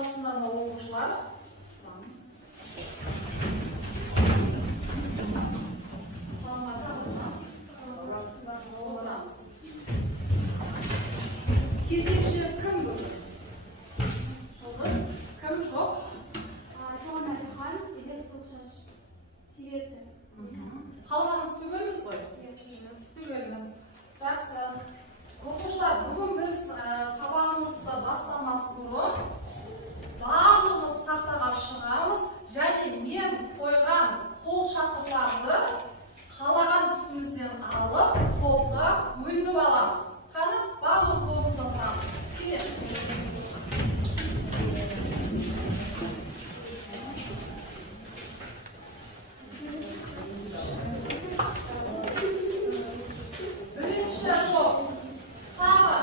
саламатсыздар ма оқушылар? Кезекші кім бұл? Жұлдыз, кім жоқ? Тағанатхан, егер сол шаш себепті. Қалғанымыз түгелміз ғой? Түгелміз. Жақсы. Оқушылар, бүгін біз сабағымызды бастамас бұрын барлығымыз тақтаға шығамыз және мен қойған қол шақыруларды қалаған түсімізден алып топқа бөлініп аламыз. Қаны барлығымыз орнымызда тұрамыз. Келеміз. Бірінші топ сары,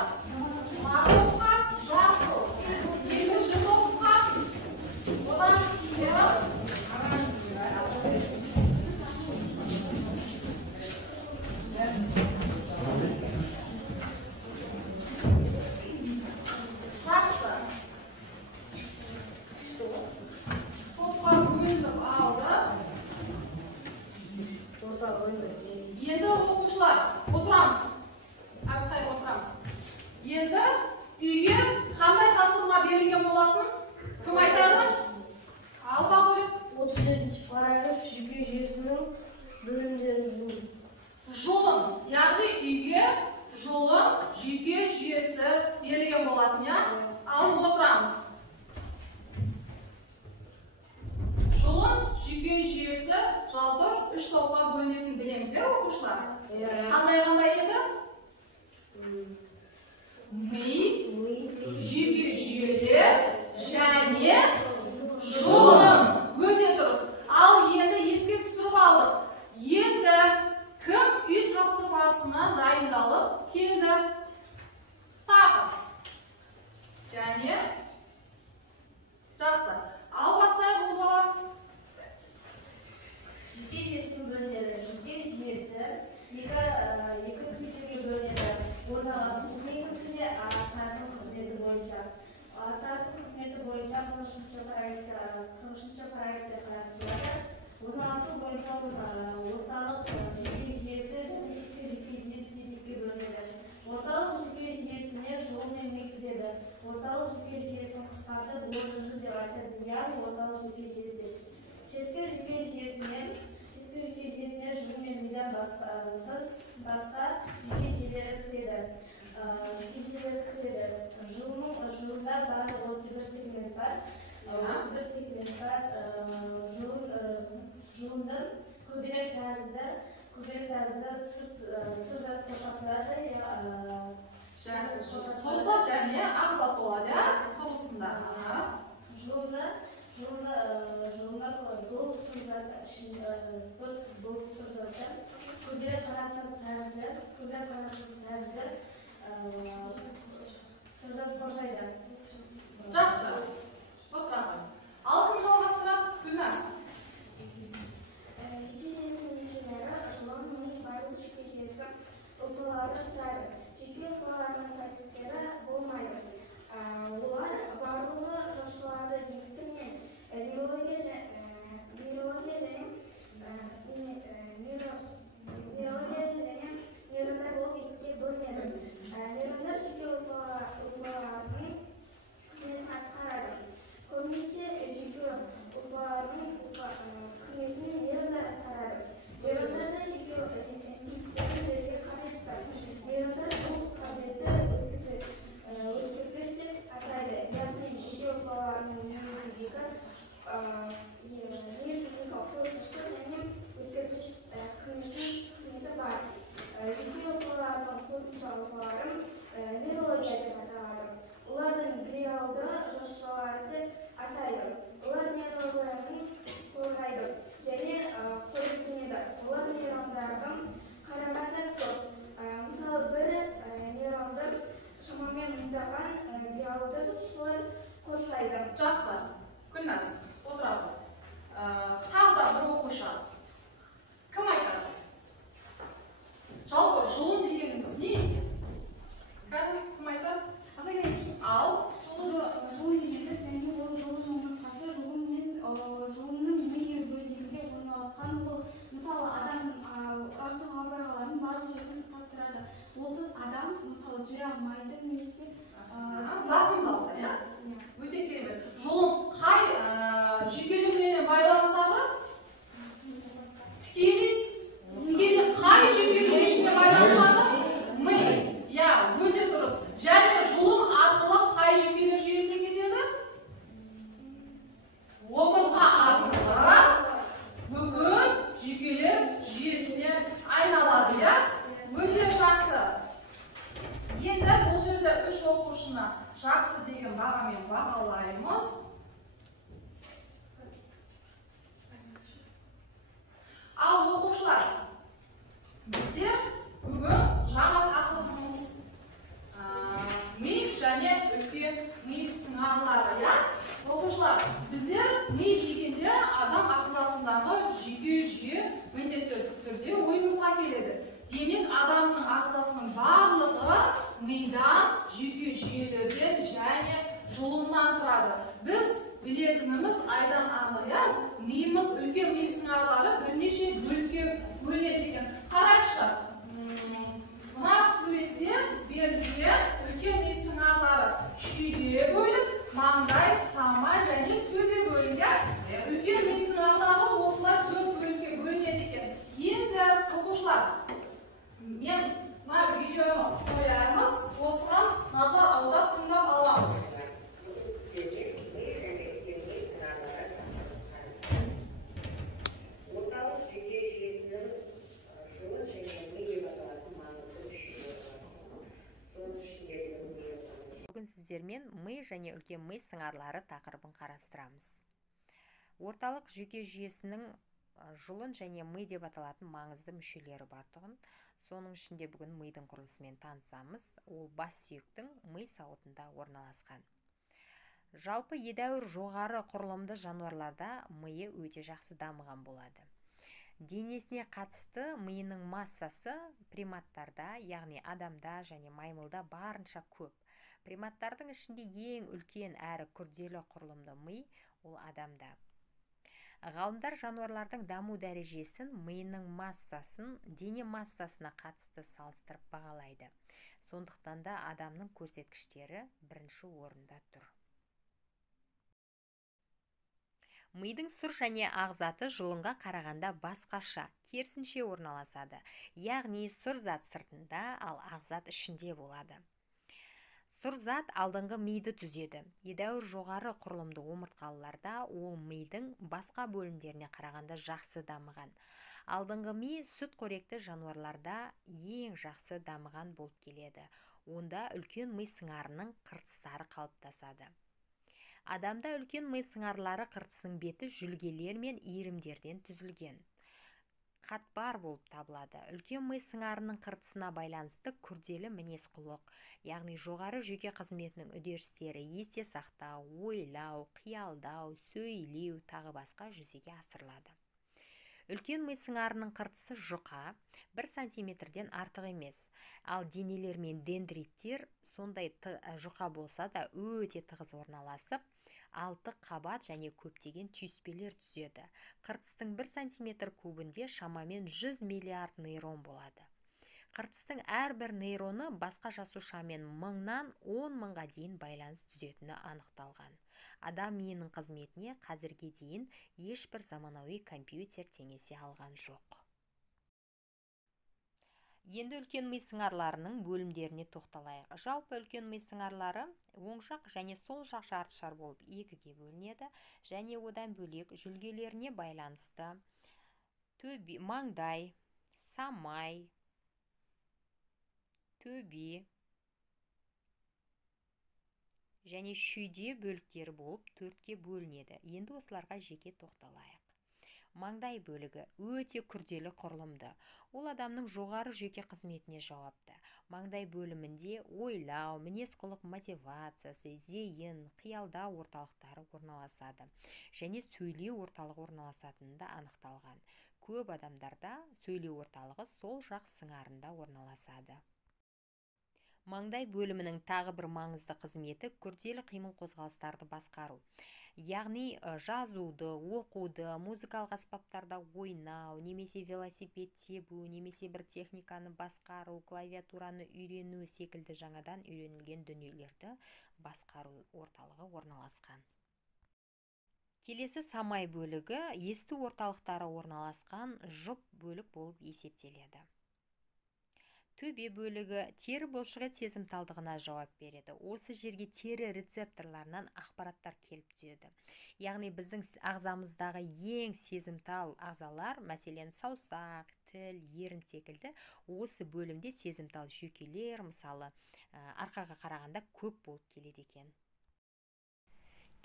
маvi топқа жасыл, екінші топқа одан кейін жақсы. Топқа бөлініп алды. Енді оқушылар, отырамыз. Әбілқайыр, отырамыз. Енді үйге қандай тапсырма берілген болатын? Кім айтады? Алға қойып. 37-ші параграф жүйке жүйесінің бөлімдерін жolu. Жолын, яғни үйге жолын, жүйке жүйесі берілген болатын, я? Алып отырамыз. Жолын, жүйке жүйесі жалпы 3 топқа бөлінетінін білеміз, оқушылар? Қандай еді? Ми, жүйке жүйелер және жолын. Өте дұрыс. Ал енді еске түсіріп алдық. Енді кім үй тапсырмасына дайындалып келді? Тағы. Және жақсы. Ал бастайық бұл бала. Жүйке жүйесінің бөлімдері. Жүйке жүйесі екі бөлімге бөлінеді. Орналасу негізінде атардың қызметі бойынша. Атардың қызметі бойынша 40-ші параграфта қарастырылады. Орналасу бойынша орталық жүйке жүйесі және шеткі жүйке жүйесі деп екіге бөлінеді. Орталық жүйке жүйесіне жолмен бекітіледі. Орталық жүйке жүйесін қысқартып ОЖЖ деп айтады, яғни орталық жүйке жүйесі. Шеткі жүйке жүйесіне жолмен мидан басқа жүйке жүйелері кіреді. Жылында барлығы 31 сегмент бар. 31 сегмент бар. Жылында көбелек тәрізді сырзат қошақтырады. Сорзат және ағзат болады, құрылысында. Жылында бұл сырзаты көбелек қанатты тәрізді сырзат қоршайды. Жақсы. Отырамын. Алқым жалғастырады, Гүлназ. Жүйке жүйесінің мүшелері жылын ми барлық жүйке жүйесі ұлпалары тұрады. Жүйке ұлпаларының қасиеттері болмайды. Олар барлығы жасушаларды бекіту мен неврология және нейрондар болып екіге бөлінеді. Нейрондар жүйке ұлпаларының қызметін атқарады. Көбінесе жүйке ұлпаларының қызметін нейрондар атқарады. Нейрондарда жүйке интеллектісі қажетті. Нейрондар бұл қабілетті өткізгіш деп атайды. Яғни жүйке ұлпаларының негізіндегі қосылышы және өткізгіш қызметі бар. Жүйке ұлпаларының қосымша ұлпалары нейрология деп аталады. Олардың глиалды жасушалары деп атайды. Олар нейрондарын қорғайды және қоректенеді. Олар нейрондардың қарамағында көп. Мысалы, бір нейронды шамамен мыңдаған глиалды жасушалар қоршайды. Жақсы. Гүлназ, отырады. Тағы да бір оқушы. Кім айтады? Жалпы жолын дегеніміз не екен? Кім айтады? Ал, жол дегеніміз зақымдалса, иә? Өте керемет. Жұлын қай жүйкелермен байланысады? Тікелей қай жүйке жүйесіне байланысады? Ми. Иә, өте дұрыс. Және жұлын арқылы қай жүйкелер жүйесіне кетеді? Омыртқа арқылы бүкіл жүйкелер жүйесіне айналады, иә? Өте жақсы. Енді бұл жерде 3 оқушыны жақсы деген бағамен бағалаймыз. Ал оқушылар, біздер бүгін жаңа тақырыбымыз ми және үлкен ми сыңарлары, иә? Оқушылар, біздер ми дегенде адам ағзасындағы жүйке міндетті түрде ойымызға келеді. Демек, адамның ағзасының барлығы мидан, жүйке жүйелерден және жұлыннан тұрады. Біз білетініміз айдан анық, иә? Миымыз, үлкен ми сыңарлары бірнеше бөлікке бөлінеді екен. Қарайықшы, мына суретте берілген үлкен ми сыңарлары шүйде бөліп, маңдай, самай және төбе бөлінген. Үлкен ми сыңарлары осылай көп бөлікке бөлінеді екен. Енді оқушылар, мен мына видеоны қоямыз, осыған назар аударып тыңдап аламыз. Бүгін сіздермен ми және үлкен ми сыңарлары тақырыбын қарастырамыз. Орталық жүйке жүйесінің жұлын және ми деп аталатын маңызды мүшелері бар тұғын. Соның ішінде бүгін мидың құрылысымен танысамыз. Ол бас сүйектің ми сауытында орналасқан. Жалпы едәуір жоғары құрылымды жануарларда миы өте жақсы дамыған болады. Денесіне қатысты миының массасы приматтарда, яғни адамда және маймылда барынша көп. Приматтардың ішінде ең үлкен әрі күрделі құрылымды ми ол адамда. Ғалымдар жануарлардың даму дәрежесін миының массасын дене массасына қатысты салыстырып бағалайды. Сондықтан да адамның көрсеткіштері бірінші орында тұр. Мидың сұр және ағзаты жұлынға қарағанда басқаша, керісінше орналасады. Яғни сұр зат сыртында, ал ағзат ішінде болады. Сұр зат алдыңғы миды түзеді. Едәуір жоғары құрылымды омыртқалыларда ол мидың басқа бөлімдеріне қарағанда жақсы дамыған. Алдыңғы ми сүтқоректі жануарларда ең жақсы дамыған болып келеді. Онда үлкен ми сыңарының қыртыстары қалыптасады. Адамда үлкен ми сыңарлары қыртысының беті жүлгелер мен иірімдерден түзілген. Қатпар болып табылады. Үлкен ми сыңарының қыртысына байланысты күрделі мінез-құлық, яғни жоғары жүйке қызметінің үдерістері есте сақтау, ойлау, қиялдау, сөйлеу тағы басқа жүзеге асырылады. Үлкен ми сыңарының қыртысы жұқа 1 сантиметрден артық емес, ал денелер мен дендриттер сондай жұқа болса да өте тығыз орналасып, 6 қабат және көптеген түйіспелер түзеді. Қыртыстың 1 сантиметр кубінде шамамен 100 миллиард нейрон болады. Қыртыстың әрбір нейроны басқа жасушамен 1000-нан 10 мыңға дейін байланыс түзетіні анықталған. Адам миының қызметіне қазірге дейін ешбір заманауи компьютер теңесе алған жоқ. Енді үлкен ми сыңарларының бөлімдеріне тоқталайық. Жалпы үлкен ми сыңарлары оң жақ және сол жақ жартышар болып екіге бөлінеді, және одан бөлек жүлгелеріне байланысты төбе, маңдай, самай, төбе және шүйде бөліктері болып 4-ке бөлінеді. Енді осыларға жеке тоқталайық. Маңдай бөлігі өте күрделі құрылымды. Ол адамның жоғары жүйке қызметіне жауапты. Маңдай бөлімінде ойлау, мінез-құлық мотивациясы, зейін, қиялдау орталықтары орналасады және сөйлеу орталығы орналасатыны да анықталған. Көп адамдарда сөйлеу орталығы сол жақ сыңарында орналасады. Маңдай бөлімінің тағы бір маңызды қызметі күрделі қимыл қозғалыстарды басқару. Яғни жазуды, оқуды, музыкалық аспаптарда ойнау, немесе велосипед тебу, немесе бір техниканы басқару, клавиатураны үйрену секілді жаңадан үйренілген дүниелерді басқару орталығы орналасқан. Келесі самай бөлігі есту орталықтары орналасқан жұп бөлік болып есептеледі. Төбе бөлігі тері бұлшықет сезімталдығына жауап береді. Осы жерге тері рецепторларынан ақпараттар келіп түседі. Яғни біздің ағзамыздағы ең сезімтал ағзалар, мәселен саусақ, тіл, ерін секілді, осы бөлімде сезімтал жүйкелер, мысалы, арқаға қарағанда көп болып келеді екен.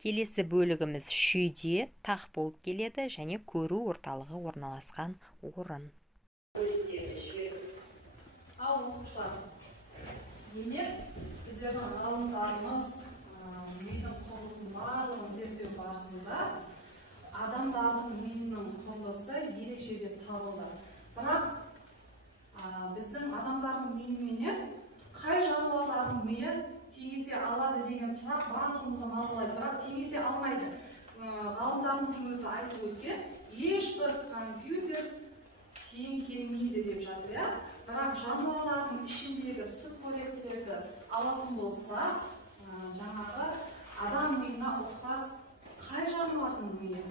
Келесі бөлігіміз шүйде тақ болып келеді және көру орталығы орналасқан орын. Ал оқушылар, демек біздердің ғалымдарымыз мидың құрылысын барлығын зерттеу барысында адамдардың мидының құрылысы ерекше деп табылды. Бірақ біздің адамдардың миыменен қай жануарлардың миы теңесе алады деген сұрақ барлығымызды мазалайды, бірақ теңесе алмайды. Ғалымдарымыздың өзі айтып өткен, ешбір компьютер тең келмейді деп жатыр. Бірақ жануарлардың ішіндегі сүтқоректілерді алатын болса, жаңағы адам миына ұқсас қай жануардың миы?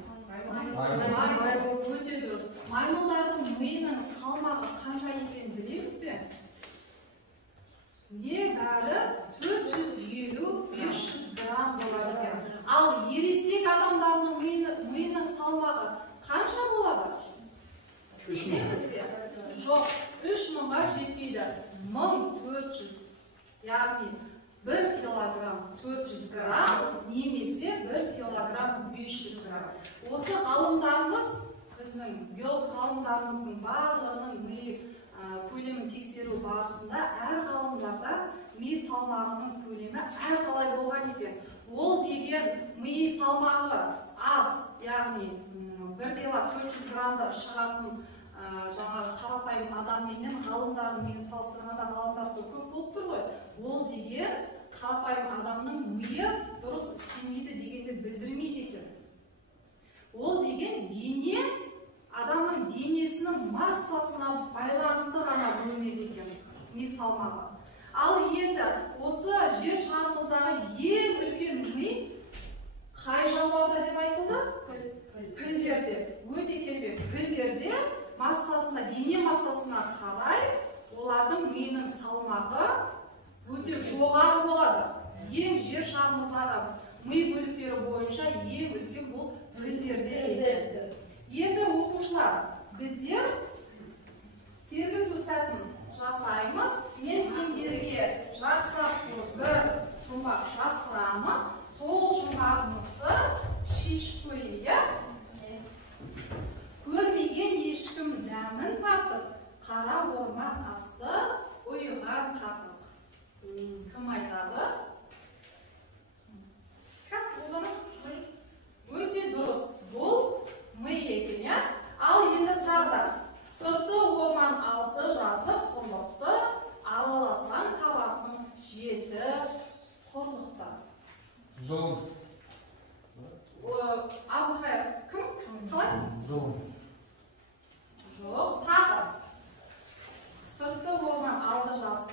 Өте дұрыс. Маймылдардың миының салмағы қанша екенін білеміз бе? Небәрі 450-500 грамм болады екен. Ал ересек адамдардың миының салмағы қанша болады? Білеміз бе? Жоқ, 3000-ға жетпейді. 1400, яғни 1 килограмм 400 грамм, немесе 1 килограмм 500 грамм. Осы ғалымдарымыз, біздің биолог ғалымдарымыздың барлығының ми көлемін тексеру барысында әр ғалымдарда ми салмағының көлемі әрқалай болған екен. Ол деген ми салмағы аз, яғни 1 килограмм 400 граммда шығатын жаңағы қарапайым адамменен ғалымдардың миын салыстырғанда ғалымдарды көп болып тұр ғой. Ол деген қарапайым адамның миы дұрыс істемейді дегенді білдірмейді екен. Ол деген дене адамның денесінің массасына байланысты ғана бөлінеді екен ми салмағы. Ал енді осы жер шарымыздағы ең үлкен ми қай жануарда деп айтылды? Пілдерде. Өте керемет. Пілдерде массасына, дене массасына қарай олардың миының салмағы өте жоғары болады. Ең жер шарымыздағы ми бөліктері бойынша ең үлкен бұл пілдерде. Енді оқушылар, біздер сергіту сәтін жасаймыз. Мен сендерге жақсылап бір жұмбақ жасырамын. Сол жұмбағымызды шешіп көрейік. Көрмеген ешкім дәмін татып, қара орман асты ұйыған қатық. Кім айтады? Өте дұрыс. Бұл ми екен. Ал енді тағы сырты орман алты жазық құрлықты, араласаң табасың жеті құрлықты. Зон. Абылхайыр, кім? Қалай? Зон. Жоқ, тағы. Сырты орман алты жазық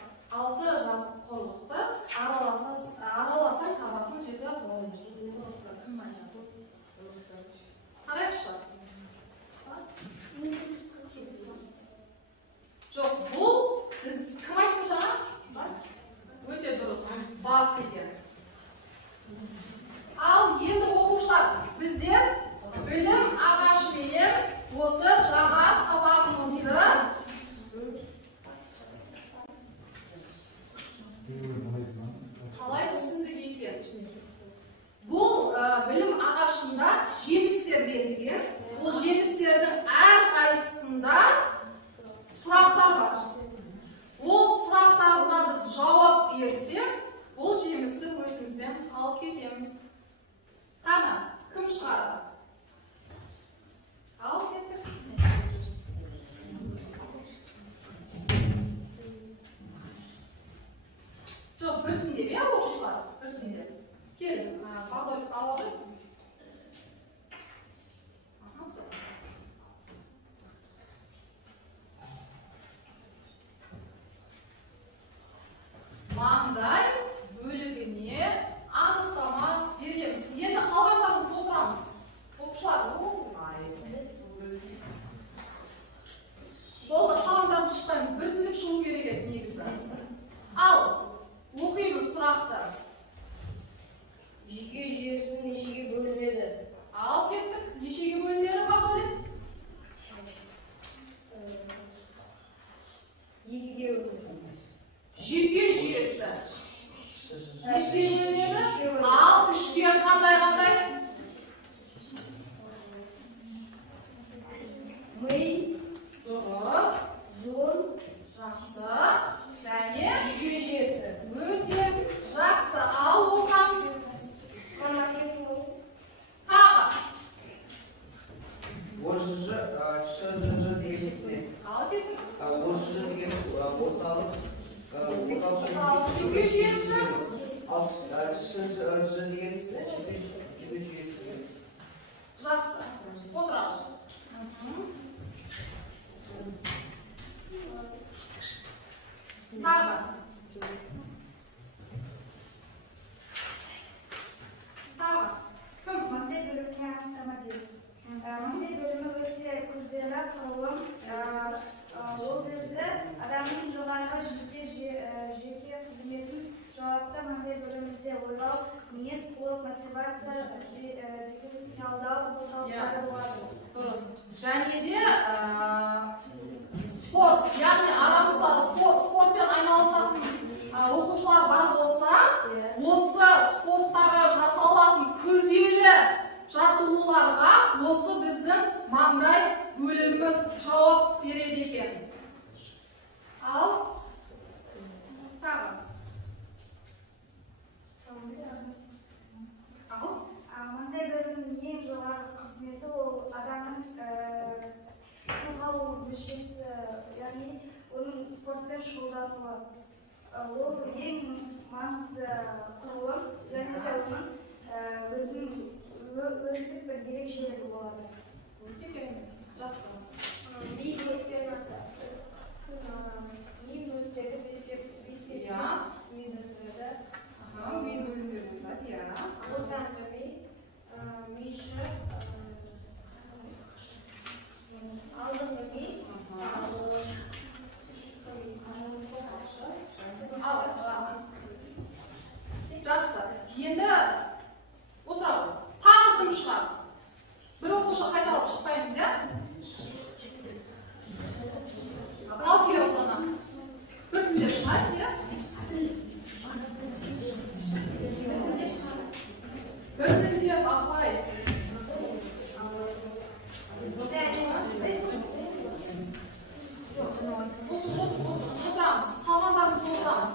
құрлықты, араласаң табасың жеті құрлықты. Кім айтады? Қарайықшы. Жоқ, бұл біз кім айтты жаңа? Өте дұрыс. Бас екен. Ал енді оқушылар, біздер білім ағашымен осы жаңа сабағымызды қалай түсіндік екен? Бұл білім ағашында жемістер берілген. Бұл жемістердің әрқайсысында сұрақтар бар. Ол сұрақтарға біз жауап берсек, бұл жемісті өзімізбен алып кетеміз. Қана, кім шығарды? Алып кеттік. Ала ғой. Маңдай бөлігіне анықтама береміз. Енді қалғандарымыз отырамыз. Оқушылар, болды, қалғандарымыз шықпаймыз. Біртіндеп шығу керек еді негізі. Ал, оқимыз сұрақты. Жүйке жүйесі нешеге бөлінеді? Ал кеттік. Нешеге бөлінеді қабыл? Екіге бөлінеді. Жүйке жүйесі. Нешеге бөлінеді? Ал үшке қандай? Ми, Дұрыс. зон, Жақсы. Және жүйке жүйесі. өте жақсы. Ал оқамыз. Тағы. ОЖЖ, ШЖЖ деген не? Ал кеттік. ОЖЖ деген орталық Жүйке жүйесі. ал ШЖЖ деген жүйке жүйесі. Жақсы. Отырalım. Тағы. Кім? Маңдай бөліміне анықтама беру. Маңдай бөлімі өте күрделі құрылым. Ол жерде адамның жоғарғы жүйке қызметін жауапты маңдай бөлімінде ойлау, мінез құлық, мотивация, талдау талаптары болады. Дұрыс. Және де спорт, яғни арамызда спортпен айналысатын оқушылар бар болса, осы спорттағы жасалатын күрделі жаттығуларға осы біздің маңдай бөлігіміз жауап береді екен. Ал тағы. Маңдай бөлімінің ең жоғарғы қызметі ол адамның қозғалу мүшесі, яғни оның спортпен шұғылдануы. Ол ең маңызды құрылым, және де оның өзіндік бір ерекшелігі болады. Өте керемет. Жақсы. Ми өтпеді, беспек мидірді. Ми бөлімдері болады, иә. Ортаңғы ми, миші, алдыңғы ми, Жақсы. Енді отырalım. Тағы кім шығады? Bir оқушы қайталап шықпаймыз, иә? Ал келе отырған. Біртіндеп шығайық, иә? Біртіндеп апай. Отырамыз. Қалғандарымыз отырамыз.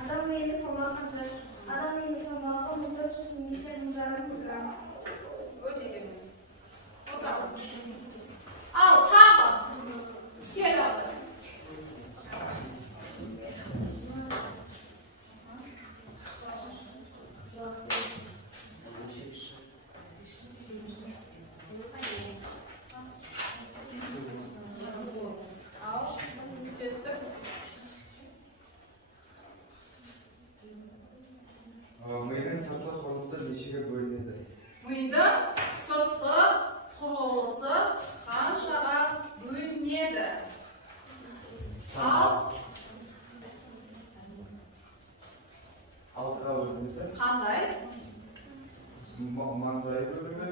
Адам миының салмағы қанша? Адам миының салмағы 1400 немесе 1000 грамм. Өте керемет. Отырalım. Ал тағы. Кел отыр. Ал кеттік. Мидың сыртқы құрылысы нешеге бөлінеді? Мидың сыртқы құрылысы қаншаға бөлінеді? Ал Алтыға бөлінеді. қандай? Маңдай бөлігі,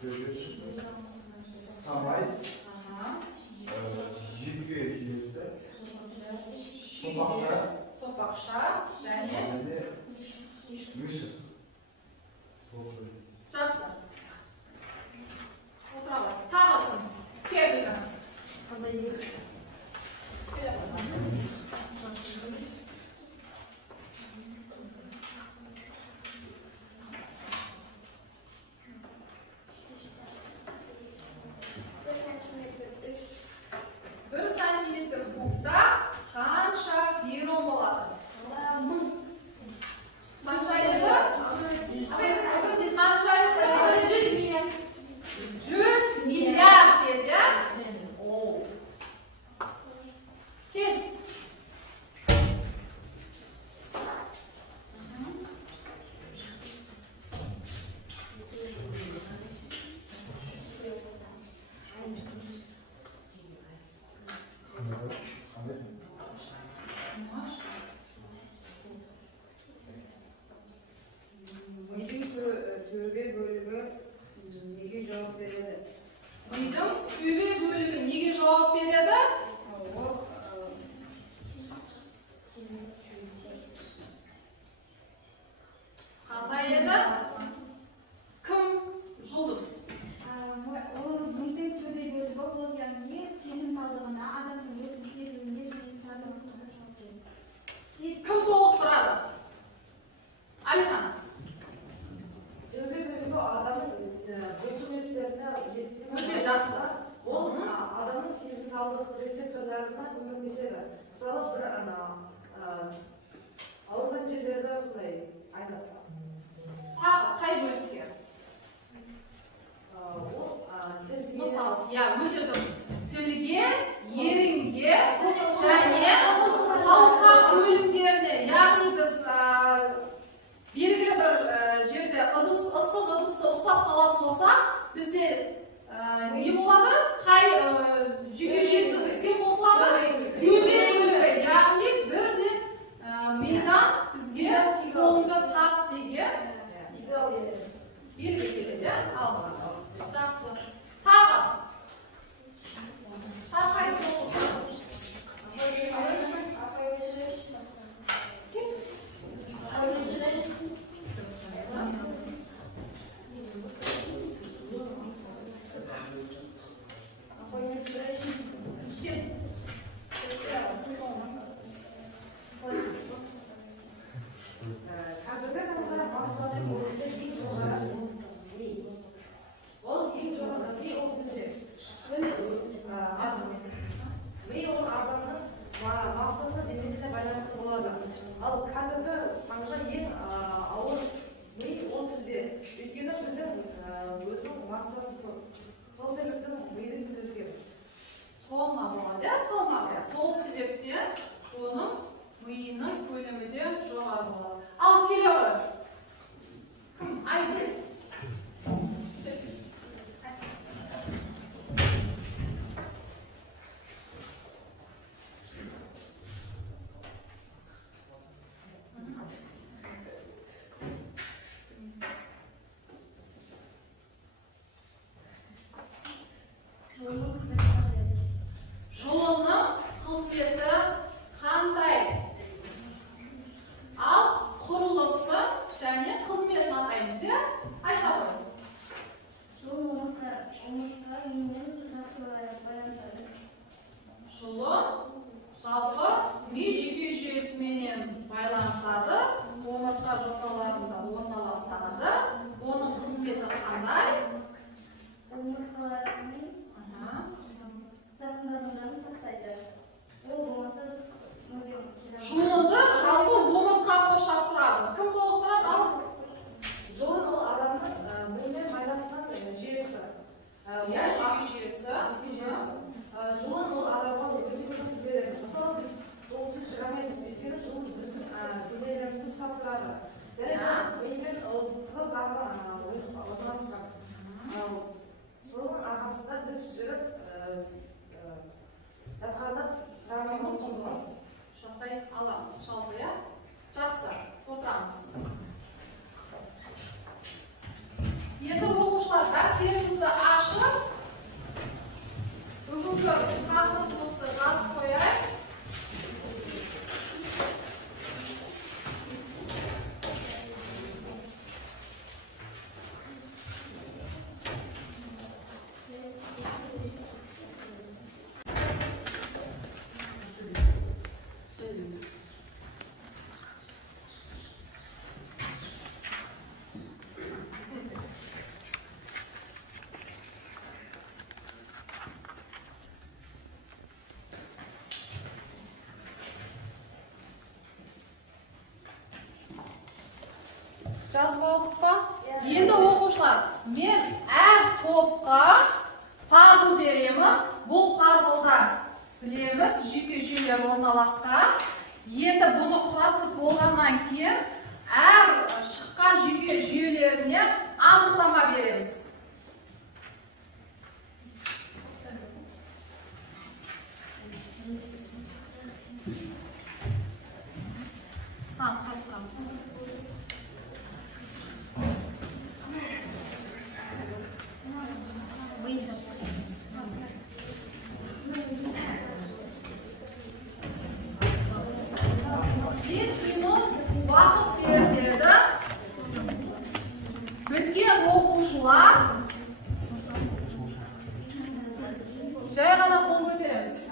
төбе, самай, жүйке жүйесі, Сопақша және мышық. жақсы. Отырalım. Тағы кім? Келдіңіз. мидың төбе бөлігі неге жауап береді? Қандай еді? Кім? Жұлдыз. Ол мидың төбе бөлігі ол яғни сезімталдығына, адамның өзін сезіміне және танымына жауап береді. Кім толықтырады? Алихан. Төбе бөлігі адамның Өте жақсы. ол адамның сезімталдық рецепторларына көмектеседі. Мысалы, бір ауырған жерлерді осындай айтады. Тағы қай бөлікке? Мысалы, өте дұрыс. Тілге, ерінге және саусақ бөлімдеріне, яғни біз белгілі бір жерде ыстық ыдысты ұстап қалатын болсақ, бізде не болады? Қай жүйке жүйесі бізге қосылады? Төбе бөлігі, яғни бірден мидан бізге қолыңды тап деген белгі келеді. Ал, жақсы. Тағы қайсы? Қазіргі таңда массасы бойынша ең жоғары ми. Ол ең жоғары ми ол кімде? Ми ол адамның массасы денесіне байланысты болады. Ал қазіргі таңда ең ауыр ми ол тілде. Өйткені тілдің өзінің массасы көп. Сол себептен мидың тілі үлкен. Солма болады, салмағы. Сол себептен оның миының көлемі де жоғары болады. Ал келесі. Кім? Айсен. Жұлынның қызметі қандай? Ал құрылысы және қызметін атаймыз, айта ғой. Жұлын омыртқа мимен байланысады. Жұлын жалпы ми жүйке жүйесіменен байланысады, омыртқа жоталарында орналасады. Оның қызметі қандай? Омыртқалардың зақымданудан сақтайды. Ол болмаса Жұлынды жалпы омыртқа қоршап тұрады. Кім толықтырады? Ал Жұлын ол адамның мимен байланысқан жүйесі. жүйке жүйесі. Жұлын ол адамға өте көп береді. Мысалы, біз жолсыз жүре алмаймыз. Өйткені жұлын біздің денелерімізді сақтырады. Және мимен тығыз орналасқан. Соның арқасында біз жүріп жатқанда травмамен қозғаламыз. Жасай аламыз. Жалпы, жақсы. Отырамыз. Енді оқушылар, дәптерімізді ашып, бүгінгі тақырыбымызды жазып қояйық. Жазып алдық па? Енді оқушылар, мен әр топқа пазл беремін. Бұл пазлда білеміз, жүйке жүйелер орналасқан. Енді бұны құрастырып болғаннан кейін әр шыққан жүйке жүйелеріне анықтама береміз. Қарастырамыз. мида. Қосыла. Жай ғана қол көтереміз.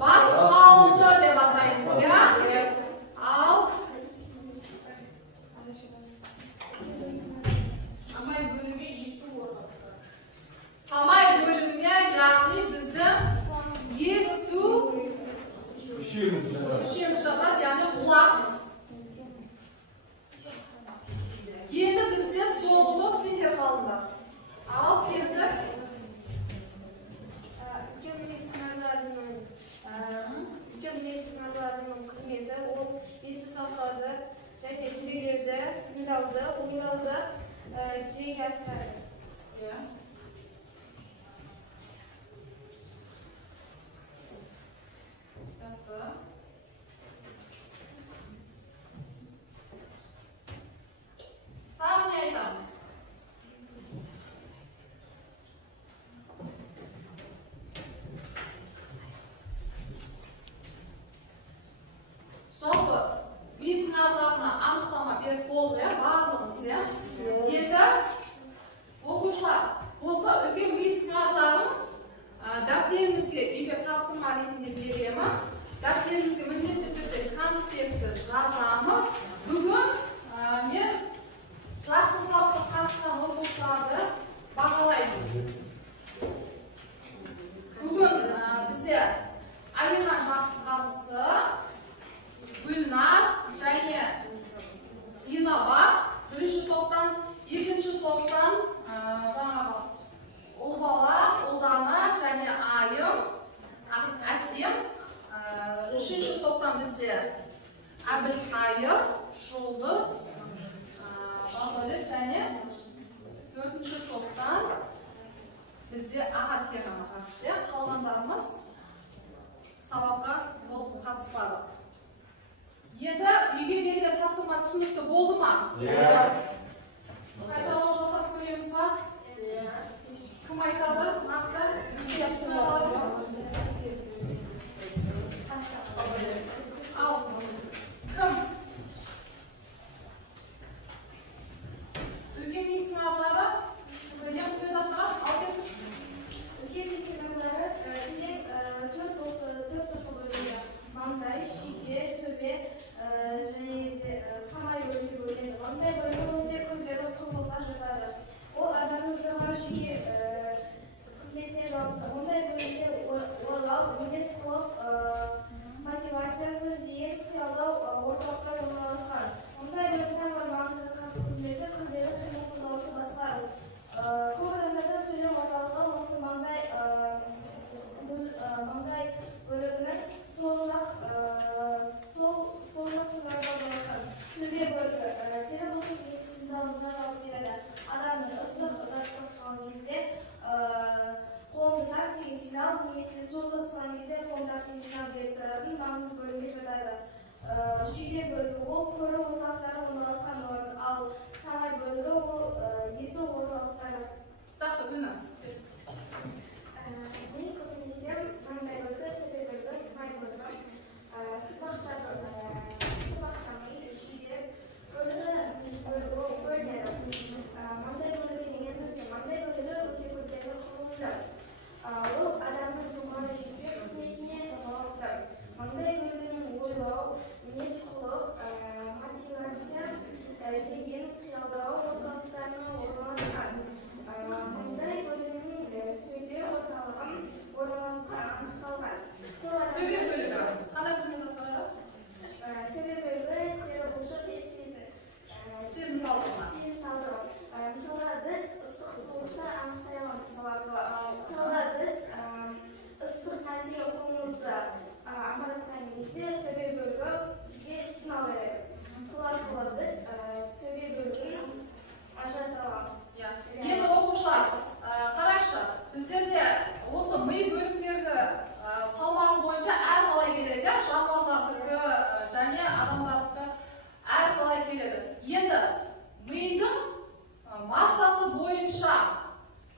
бас сауды деп атаймыз, иә? Ал Самай бөлігі есту органы. самай бөлігіне, яғни біздің есту үшеуміз үшеміз жатады, яғни құлағымыз. Енді бізде соңғы топ сендер қалдыңдар. Ал келдік. Үлкен медициналардың қызметі ол есті сақтауды және түзелерді, тыңдауды, ойлауды жүзеге асырады. Жақсы. Тағы не айтамыз? Жалпы медициналарына анықтама беріп болды, барлығымыз, енді оқушылар осы үлкен медициналарын дәптеріңізге үйге тапсырма ретінде беремін. Дәптеріңізге міндетті түрде конспектті жазамыз. Бүгін мен жақсы сабаққа қатысқан оқушыларды бағалаймын. Бүгін бізде Алихан жақсы қатысты, Гүлназ және Инабат бірінші топтан, екінші топтан жаңағы Ұлбала, Ұлдана және Айым, Әсем. Үшінші топтан бізде Әбілхайыр, Жұлдыз, Бағдәулет және төртінші топтан бізде Ахат Керама қатысты. Қалғандарымыз сабаққа толық қатыспады. Енді үйге берген тапсырма түсінікті болды ма? Қайталау жасап көреміз ба? Кім айтады? Нақты? Ал, кім? Үлкен медициналары? Еміз медаттыға? Ал кетіп? Үлкен медициналары сендер төрт топқа бөлінеді. Маңдай, шеке, төбе және самай бөлігі бөлінеді. Маңдай бөлігі өте күрделі құбылға жатады. Ол адамның жоғары жүйе қызметіне жауапты. Ондай бөлімде ойлау, мінез-құлық, мотивациясы, зейін, қиялдау орталықтар орналасқан. Ондай бөлімде бар маңызды қызметі күрделі қимыл қозғалысы басқару. Көп адамдарда сөйлеу орталығы осы маңдай бөлігінің сол жақ сызбаларда орналасқан. Төбе бөлігі тері бұлшық ет сыздауына жауап береді. Адамның ыстық зат қалған кезде қолды тар деген сигнал немесе суды ысылған кезде қолды тар деген сигнал беріп тұратын маңызды бөлімге жатады. Шүйде бөлігі ол көру орталықтары орналасқан орын, ал самай бөлігі ол есту орталықтары. Жақсы, Гүлназ. Мен көбінесе маңдай бөлігі, төбе бөлігі, самай бөлігі, сыбақшаның шүйде бөлігі бөлінеді. Маңдай бөлігі деген нәрсе, маңдай бөлігі өте күрделі құрылымдар. Ол адамның жоғары жүйке қызметіне жауапты. Маңдай бөлігінің ойлау, мінез-құлық, мотивация, зейін, қиялдау орталықтарына орналасқан. Маңдай бөлігінің сөйлеу орталығы орналасқан, анықталған. Төбе бөлігі. Қандай қызмет атқарады? Төбе бөлігі тері бұлшық ет Сезім талдырма. Мысалға біз ыстық суықтар анықтай аламыз. Мысалға біз ыстық нәрсеге қолымызды апараттан кезде төбе бөлігі бізге сигнал береді. Сол арқылы біз төбе бөлігін ажырата аламыз. Енді оқушылар, қарайшы, біздерде осы ми бөліктерді салмағы бойынша әр қалай келеді, жануарлардікі және адамдардікі әр қалай келеді. Енді мидың массасы бойынша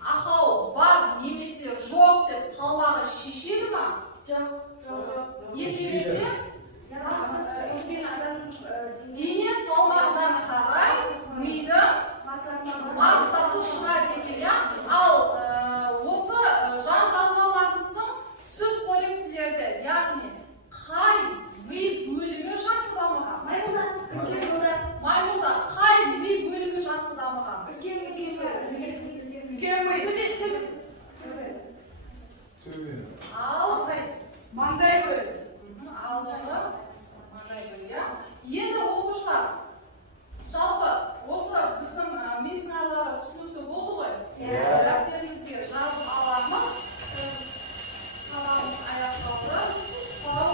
ақау бар немесе жоқ деп салмағы шешеді ма? Жоқ. Есебінде Үлкен адам дене салмағына қарай мидың массасы шығады екен. Ал осы жан жануарлардың сүт қоректілерді, яғни қай ми бөлігі жақсы дамыған? Маймылда қай ми бөлігі жақсы дамыған? Ал маңдай бөлігі. алдыңғы маңдай бөлігі. Енді оқушылар, жалпы осы біздің ми сыңарлары түсінікті болды ғой? Дәптеріңізге жазып аламыз. Сабағымыз аяқталды. Сау,